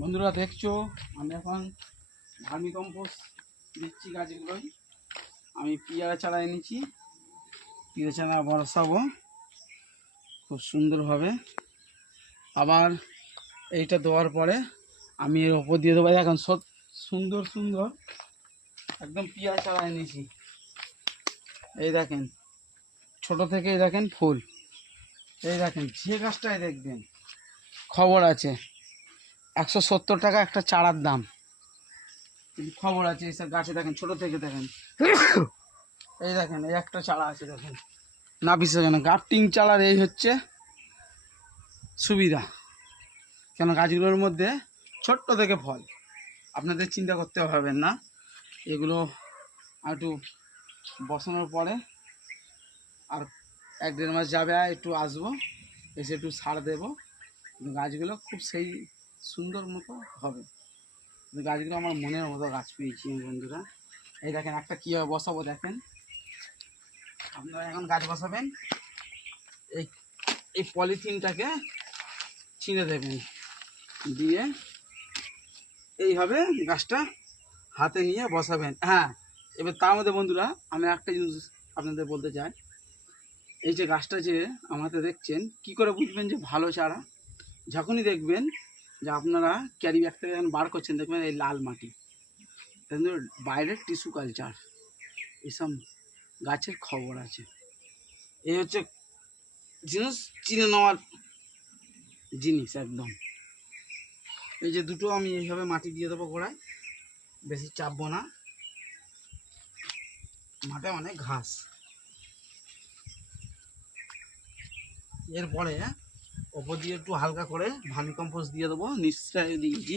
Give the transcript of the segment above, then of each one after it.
বন্ধুরা দেখছো আমি এখন ভার্মি কম্পোস্ট দিচ্ছি গাছগুলোই। আমি পিয়ারা চারা এনেছি, পিয়ারা চারা বসাবো খুব সুন্দরভাবে। আবার এইটা দেওয়ার পরে আমি এর ওপর দিয়ে দেবো। এখন সুন্দর সুন্দর একদম পিয়ারা চারা এনেছি। এই দেখেন ছোট থেকে, এই দেখেন ফুল, এই দেখেন যে গাছটায় দেখবেন খবর আছে 170 টাকা একটা চারার দাম, কিন্তু খবর আছে এইসব গাছে। দেখেন ছোট থেকে দেখেন, এই দেখেন এই একটা চারা আছে, দেখেন না বিশ্বাস কেন গাফটিং চারার এই হচ্ছে সুবিধা। কেন গাছগুলোর মধ্যে ছোট্ট থেকে ফল, আপনাদের চিন্তা করতে হবে না। এগুলো একটু বসানোর পরে আর 1-1.5 মাস যাবে, একটু আসবো, এসে একটু সার দেবো, গাছগুলো খুব সেই সুন্দর মতো হবে। গাছগুলো আমার মনের মতো গাছ পেয়েছি বন্ধুরা। এই দেখেন একটা কীভাবে বসাবো দেখেন। আপনারা এখন গাছ বসাবেন, এই এই পলিথিনটাকে ছিঁড়ে দেবেন, দিয়ে এইভাবে গাছটা হাতে নিয়ে বসাবেন। হ্যাঁ, এবার তার মধ্যে বন্ধুরা আমি একটা জিনিস আপনাদের বলতে চাই। এই যে গাছটা যে আমাদের দেখছেন, কি করে বুঝবেন যে ভালো চারা? যখনই দেখবেন যে আপনারা ক্যারি ব্যাগ থেকে যখন বার করছেন, দেখবেন এই লাল মাটি, কিন্তু বাইরের টিস্যু কালচার, এসব গাছের খবর আছে। এই হচ্ছে জিনিস চিনে নেওয়ার জিনিস একদম। এই যে দুটো আমি এইভাবে মাটি দিয়ে দেবো গোড়ায়, বেশি চাপবো না, মাঠে অনেক ঘাস। এরপরে ওপর দিয়ে একটু হালকা করে ভার্মি কম্পোস্ট দিয়ে দেবো, নিশ্চয় দিয়েছি,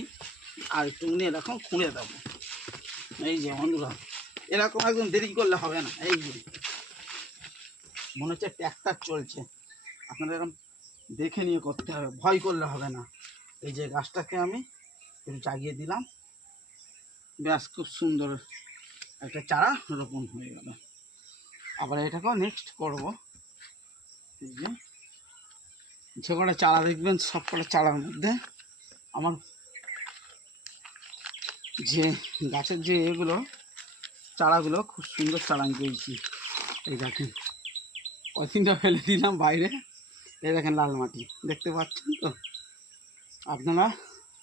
আর একটু নিয়ে এরকম খুঁড়ে দেবো। এই যে বন্ধুরা এরকম একদম দেরি করলে হবে না। এই যে মনে হচ্ছে ট্র্যাক্টর চলছে, আপনাদের এরকম দেখে নিয়ে করতে হবে, ভয় করলে হবে না। এই যে গাছটাকে আমি একটু জাগিয়ে দিলাম, ব্যাস খুব সুন্দর একটা চারা রোপণ হয়ে গেল। আবার এটাকেও নেক্সট করবো। এই যে কটা চারা দেখবেন, সব কটা চারার মধ্যে আমার যে গাছের যে এগুলো চারাগুলো খুব সুন্দর চারা আমি পেয়েছি। এই দেখেন পলিথিনটা ফেলে দিলাম বাইরে, এই দেখেন লাল মাটি দেখতে পাচ্ছেন তো আপনারা।